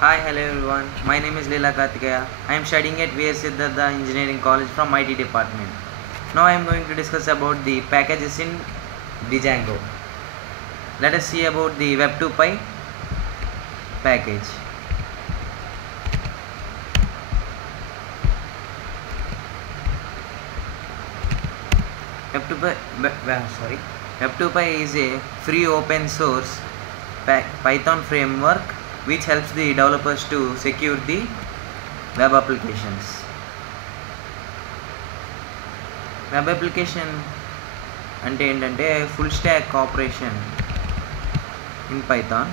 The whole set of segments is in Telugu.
Hi, hello everyone. My name is Leela Kartikeya. I am studying at VS Siddhartha Engineering College from IT department. Now I am going to discuss about the packages in Django. Let us see about the Web2Py package. Web2Py is a free open source Python framework which helps the developers to secure the web applications. Web application అంటే ఏంటంటే full stock operation in Python.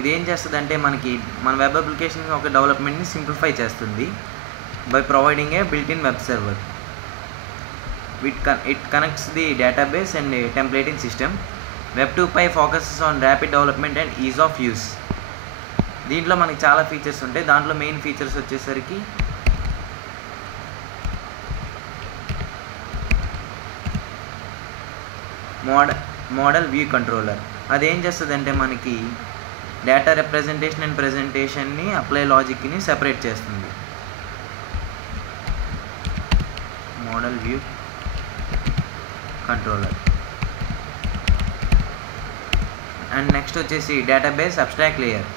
ఇది ఏం చేస్తుందంటే మనకి మన వెబ్ అప్లికేషన్ ఒక డెవలప్మెంట్ని సింప్లిఫై చేస్తుంది by providing a built in web server. It connects the database and templating system. Web2Py focuses on rapid development and ease of use. దీంట్లో మనకి చాలా ఫీచర్స్ ఉంటాయి. దాంట్లో మెయిన్ ఫీచర్స్ వచ్చేసరికి మోడల్ వ్యూ కంట్రోలర్. అదేం చేస్తుందంటే మనకి డేటా రిప్రజెంటేషన్ అండ్ ప్రెజెంటేషన్ని అప్లై లాజిక్ని సెపరేట్ చేస్తుంది. Model view controller. And next వచ్చేసి డేటాబేస్ అబ్స్ట్రాక్ట్ లేయర్.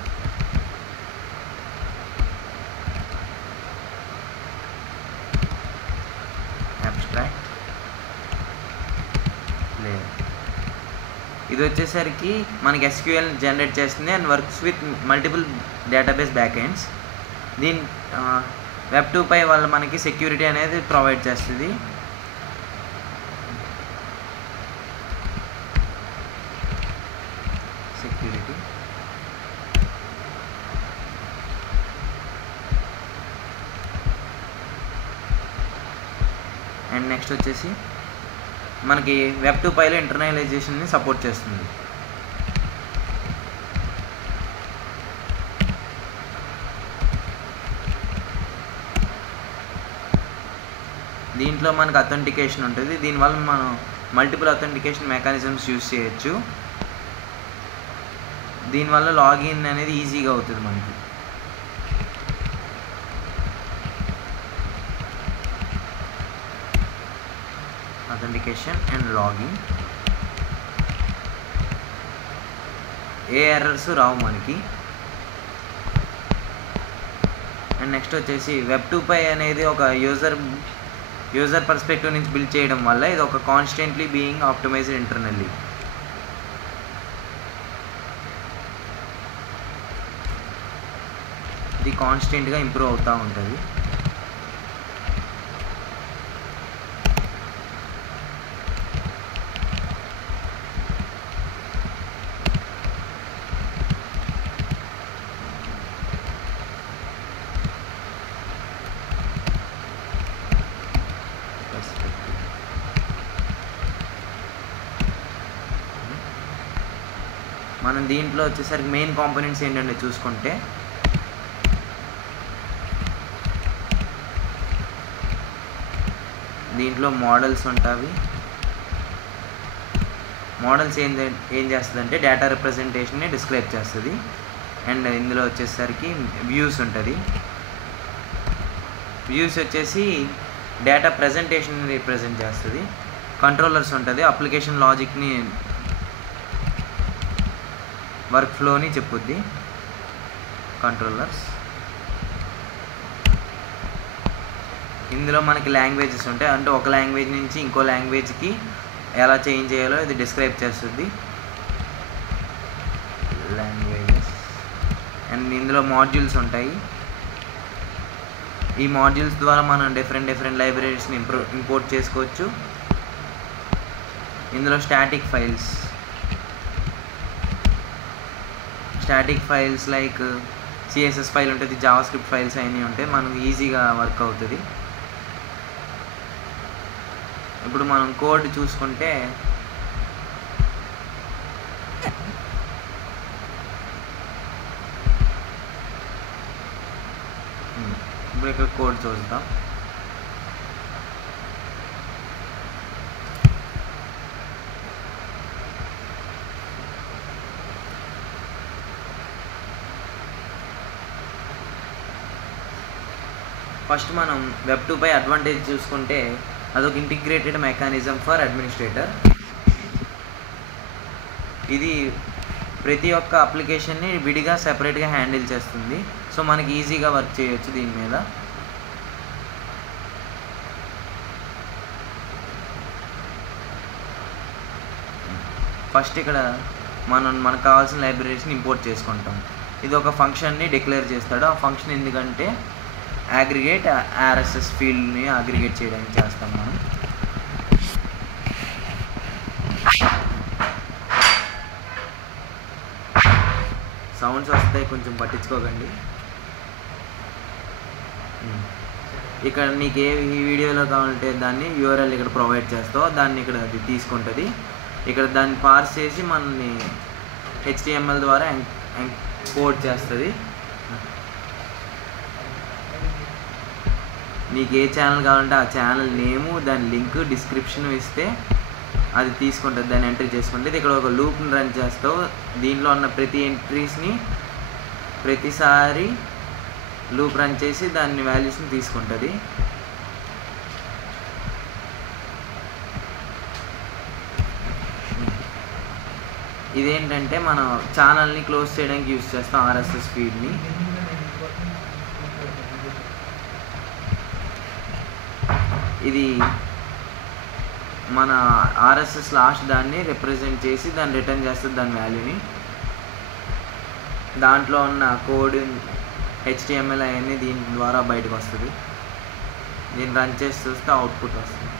ఇది వచ్చేసరికి మనకి SQL జనరేట్ చేస్తుంది and works with multiple database back ends. దీని Web2Py వల్ల మనకి సెక్యూరిటీ అనేది ప్రొవైడ్ చేస్తుంది. సెక్యూరిటీ అండ్ నెక్స్ట్ వచ్చేసి మనకి Web2Pyలో ఇంటర్నలైజేషన్ని సపోర్ట్ చేస్తుంది. దీంట్లో మనకు అథెంటికేషన్ ఉంటుంది. దీనివల్ల మనం మల్టిపుల్ అథెంటికేషన్ మెకానిజమ్స్ యూజ్ చేయొచ్చు. దీనివల్ల లాగిన్ అనేది ఈజీగా అవుతుంది మనకి. Authentication and login. ఏ ఎర్రర్స్ రావు మనకి. అండ్ నెక్స్ట్ వచ్చేసి Web2Py అనేది ఒక యూజర్ పర్స్పెక్టివ్ నుంచి బిల్డ్ చేయడం వల్ల ఇది ఒక కాన్స్టెంట్లీ బీయింగ్ ఆప్టిమైజ్డ్ ఇంటర్నల్లీ. ఇది కాన్స్టెంట్గా ఇంప్రూవ్ అవుతూ ఉంటుంది. మనం దీంట్లో వచ్చేసరికి మెయిన్ కాంపోనెంట్స్ ఏంటంటే చూసుకుంటే దీంట్లో మోడల్స్ ఉంటాయి. మోడల్స్ ఏం చేస్తుందంటే డేటా రిప్రజెంటేషన్ని డిస్క్రైబ్ చేస్తుంది. అండ్ ఇందులో వచ్చేసరికి వ్యూస్ ఉంటుంది. వ్యూస్ వచ్చేసి డేటా ప్రజెంటేషన్ని రిప్రజెంట్ చేస్తుంది. కంట్రోలర్స్ ఉంటుంది. అప్లికేషన్ లాజిక్ని వర్క్ ఫ్లోని చెప్పుద్ది. కంట్రోలర్స్. ఇందులో మనకి లాంగ్వేజెస్ ఉంటాయి. అంటే ఒక లాంగ్వేజ్ నుంచి ఇంకో లాంగ్వేజ్కి ఎలా చేంజ్ చేయాలో ఇది డిస్క్రైబ్ చేస్తుంది. లాంగ్వేజెస్. అండ్ ఇందులో మాడ్యూల్స్ ఉంటాయి. ఈ మాడ్యూల్స్ ద్వారా మనం డిఫరెంట్ లైబ్రరీస్ని ఇంపోర్ట్ చేసుకోవచ్చు. ఇందులో static files like CSS file ఉంటుంది, జావాస్క్రిప్ట్ ఫైల్స్ అవన్నీ ఉంటాయి. మనకు ఈజీగా వర్క్ అవుతుంది. ఇప్పుడు మనం కోడ్ చూసుకుంటే ఇప్పుడు ఇక్కడ కోడ్ చూద్దాం. ఫస్ట్ మనం వెబ్ 2 పై అడ్వాంటేజ్ చూసుకుంటే అదొక ఇంటిగ్రేటెడ్ మెకానిజం ఫర్ అడ్మినిస్ట్రేటర్. ఇది ప్రతి ఒక్క అప్లికేషన్ని విడిగా సెపరేట్గా హ్యాండిల్ చేస్తుంది. సో మనకి ఈజీగా వర్క్ చేయొచ్చు దీని మీద. ఫస్ట్ ఇక్కడ మనకు కావాల్సిన లైబ్రరీస్ని ఇంపోర్ట్ చేసుకుంటాం. ఇది ఒక ఫంక్షన్ని డిక్లేర్ చేస్తాడు. ఆ ఫంక్షన్ ఎందుకంటే అగ్రిగేట్ RSS ఫీల్డ్ని అగ్రిగేట్ చేయడానికి చేస్తాం మనం. సౌండ్స్ వస్తాయి, కొంచెం పట్టించుకోకండి. ఇక్కడ నీకు ఏ వీడియోలో కావాలంటే దాన్ని URL ఇక్కడ ప్రొవైడ్ చేస్తావు, దాన్ని ఇక్కడ అది తీసుకుంటుంది. ఇక్కడ దాన్ని పార్స్ చేసి మనని HTML ద్వారా కోడ్ చేస్తుంది. నీకు ఏ ఛానల్ కావాలంటే ఆ ఛానల్ నేము, దాని లింక్, డిస్క్రిప్షన్ ఇస్తే అది తీసుకుంటుంది, దాన్ని ఎంట్రీ చేసుకుంటుంది. ఇక్కడ ఒక లూప్ని రన్ చేస్తావు. దీంట్లో ఉన్న ప్రతి ఎంట్రీస్ని ప్రతిసారి లూప్ రన్ చేసి దాని వాల్యూస్ని తీసుకుంటుంది. ఇదేంటంటే మన ఛానల్ని క్లోజ్ చేయడానికి యూజ్ చేస్తాం RSS ఫీడ్ని. ఇది మన RSS లాస్ట్ దాన్ని రిప్రజెంట్ చేసి దాన్ని రిటర్న్ చేస్తుంది, దాని వాల్యూని. దాంట్లో ఉన్న కోడ్, HTML అవన్నీ దీని ద్వారా బయటకు వస్తుంది. దీన్ని రన్ చేసి చూస్తే అవుట్పుట్ వస్తుంది.